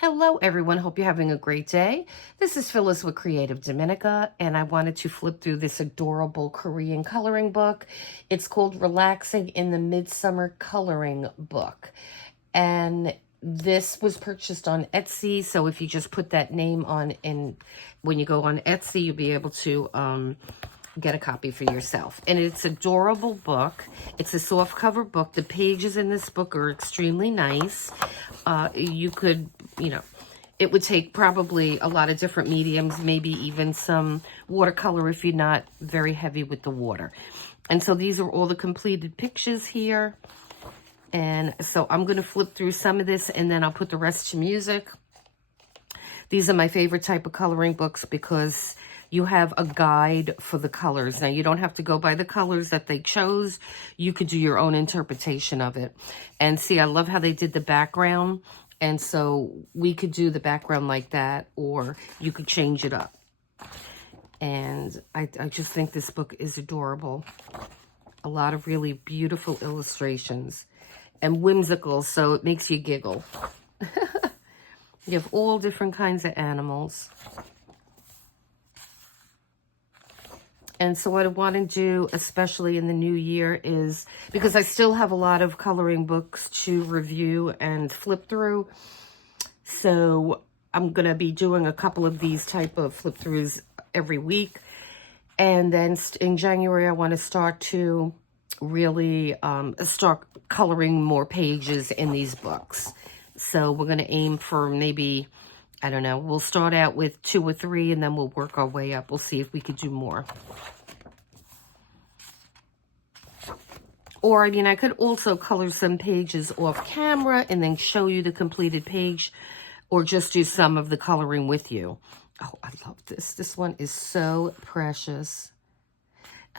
Hello, everyone. Hope you're having a great day. This is Phyllis with CreativeDomenica, and I wanted to flip through this adorable Korean coloring book. It's called Relaxing in the Midsummer Coloring Book. And this was purchased on Etsy, so if you just put that name on, and when you go on Etsy, you'll be able to get a copy for yourself. And it's an adorable book. It's a soft cover book. The pages in this book are extremely nice. You could, it would take probably a lot of different mediums, maybe even some watercolor if you're not very heavy with the water. And so these are all the completed pictures here. And so I'm going to flip through some of this and then I'll put the rest to music. These are my favorite type of coloring books because you have a guide for the colors. Now, you don't have to go by the colors that they chose. You could do your own interpretation of it. And see, I love how they did the background. And so we could do the background like that, or you could change it up. And I just think this book is adorable. A lot of really beautiful illustrations and whimsical, so it makes you giggle. You have all different kinds of animals. And so what I want to do, especially in the new year, is, because I still have a lot of coloring books to review and flip through, so I'm going to be doing a couple of these type of flip throughs every week. And then in January, I want to start to really start coloring more pages in these books. So we're going to aim for maybe, I don't know, we'll start out with 2 or 3 and then we'll work our way up. We'll see if we could do more. Or, I mean, I could also color some pages off camera and then show you the completed page, or just do some of the coloring with you. Oh, I love this. This one is so precious.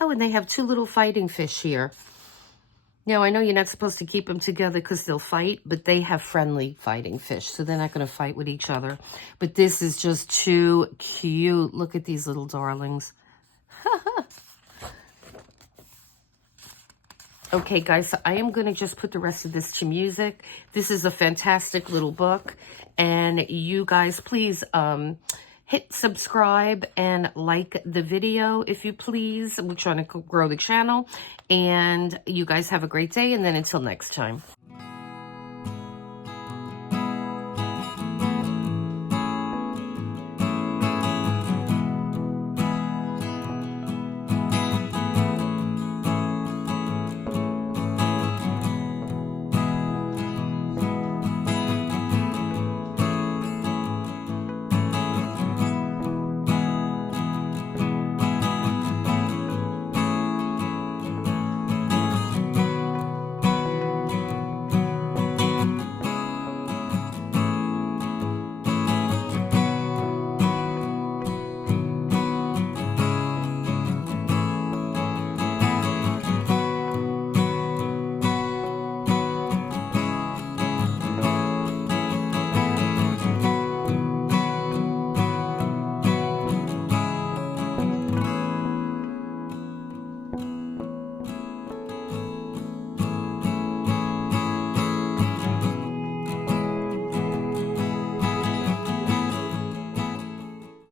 Oh, and they have 2 little fighting fish here. Now, I know you're not supposed to keep them together because they'll fight, but they have friendly fighting fish, so they're not going to fight with each other. But this is just too cute. Look at these little darlings. Okay, guys, so I am going to just put the rest of this to music. This is a fantastic little book, and you guys, please hit subscribe and like the video, if you please. We're trying to grow the channel, and you guys have a great day, and then until next time.